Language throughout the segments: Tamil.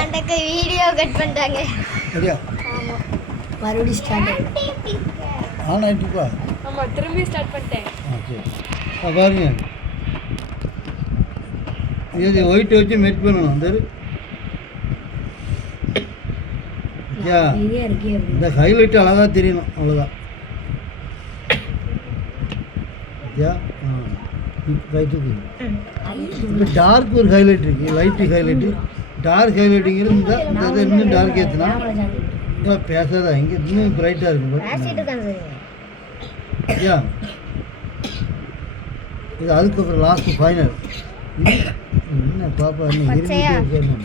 அன்னைக்கு வீடியோ கட் பண்ணிட்டாங்க. சரியா? ஆமா. மறுபடியும் ஸ்டார்ட் ஆன் ஆயிட்டுப்பா. ஆமா, திரும்பி ஸ்டார்ட் பண்ணிட்டேன். சரி. பாருங்க, இது ஒயிட் வச்சு மெட் பண்ணணும். இந்த ஹைலைட் அழகாக தெரியணும், அவ்வளோதான். இப்போ டார்க் ஒரு ஹைலைட் இருக்குது, லைட்டு ஹைலைட்டு, டார்க் ஹைலைட்டுங்கிறது இந்த இன்னும் டார்க் ஏற்றுனா பேசாதா இங்கே இன்னும் பிரைட்டாக இருக்கும். ஐயா, இது அதுக்கப்புறம் லாஸ்ட்டு ஃபைனல். என்ன பாப்பா என்ன இருந்துகிட்டே இருக்கணும்.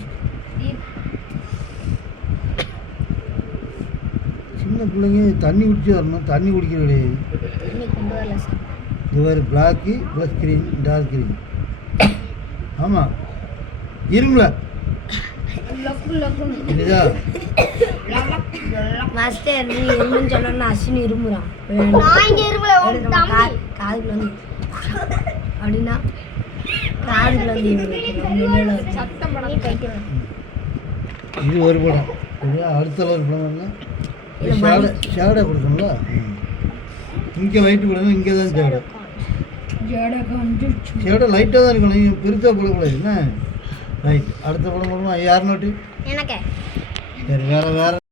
சின்ன பிள்ளைங்க தண்ணி குடிச்சு வரணும், தண்ணி குடிக்கிற கிடையாது. இது வேறு black plus green, dark green. ஆமாம், இருங்கள இதுதா மாஸ்டர். நீ இருமுன்னு சொன்னா அஸ்வினி இருமுறான். காதுக்குள்ள வந்து அப்படின்னா காதுக்குள்ள வந்து சத்தம் பண்ணி கைக்கிறேன். இது ஒரு படம், அடுத்த ஒரு படம் இல்லை. ஷேடை கொடுக்கணும்ல, இங்கே லைட்டு கொடுக்கணும், இங்கே தான் ஷேடை. ஷேடை லைட்டாக தான் இருக்கணும், பெருசாக போடக்கூடாது. என்ன ரைட், அடுத்த படம் போடுமா? யார் நோட்டு எனக்கு? சரி, வேறு